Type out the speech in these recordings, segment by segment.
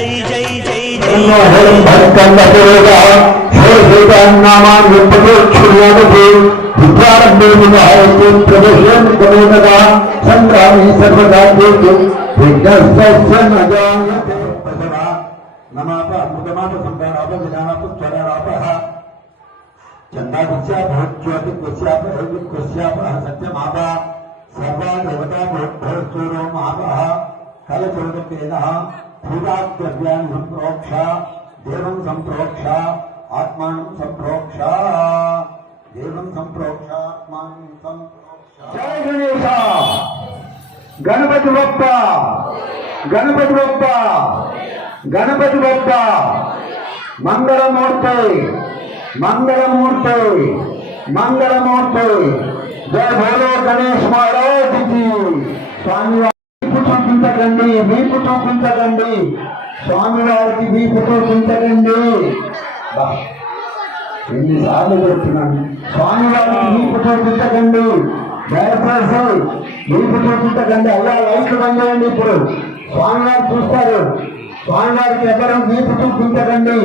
जय जय जय संग्रामी सर्वदा नमाप अमृतमाप संगाराप विनाप स्वराप चंदादिश्या भोज्योति कुश्याप कुश्याप सत्यमाप सर्वा देवता भोज्योरो माप कलचोदकेनः पूजाद्रव्यान् संप्रोक्ष देवं संप्रोक्ष आत्मानं संप्रोक्ष देवं संप्रोक्ष आत्मानं संप्रोक्ष। जय गणेश गणपति बप्पा गणपति बप्पा गणपति बप्पा मंगलमूर्ति मंगलमूर्ति मंगलमूर्ति। जय बोलो गणेश महाराज की। स्वामी చూపించకండి వీపు చూపించకండి స్వామి వారికి వీపు చూపించకండి ఎన్నిసార్లు చెప్తున్నాను స్వామి వారికి వీపు చూపించకండి దయచేసి వీపు చూపించకండి అలా లైట్లు బంద్ చేయండి ఇప్పుడు స్వామి వారు చూస్తారు స్వామి వారికి ఎవరు వీపు చూపించకండి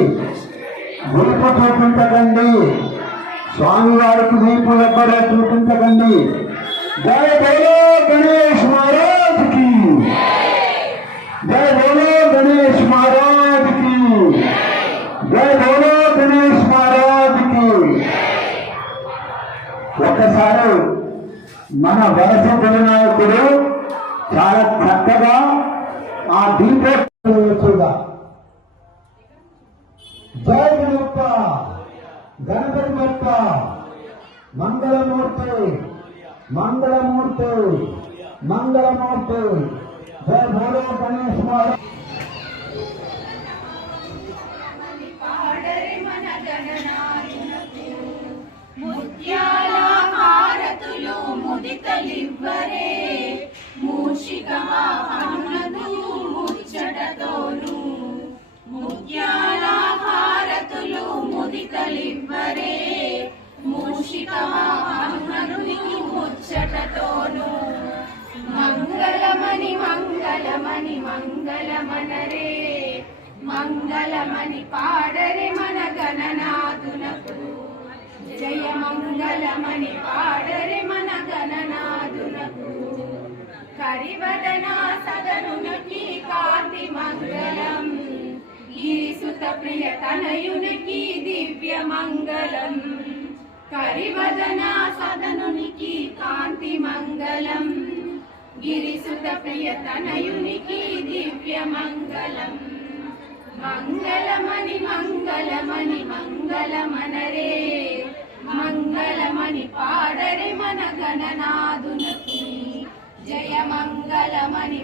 వీపు చూపించకండి స్వామి వారికి వీపు ఎవరో చూపించకండి జయ బోలో గణేష్ महाराज की जय बोलो गणेश महाराज की जय बोलो गणेश महाराज की। ఒకసారి మన వరస గురునాయకుడు చాలా చక్కగా ఆ దీపోత్సవంగా జయ గణప గణపతి బప్ప మంగళమూర్తి मंगलमूर्ति मंगलमूर्ति। जय बोलो गणेश महाराज। ముత్యాల హారతులు ముదితలివ్వరే మూషిక వాహనులకు ముచ్చటతోను ముత్యాల హారతులు ముదితలివ్వరే మూషిక వాహనులకు ముచ్చటతోను మంగళమని మంగళమని మంగళమనరే మంగళమని పాడరే మన గణనాథునకు జయ మంగళమని పాడరే మన గణనాథునకు కరివదన సదనునికి కాంతి మంగళం గిరిసుత ప్రియ తనయునికి దివ్య మంగళం కరివదన సదనునికి కాంతి మంగళం గిరిసుత ప్రియ తనయునికి దివ్య మంగళం మంగళమని మంగళమని మంగళమనరే మంగళమని పాడరే మన గణనాథునకు జయ మంగళమని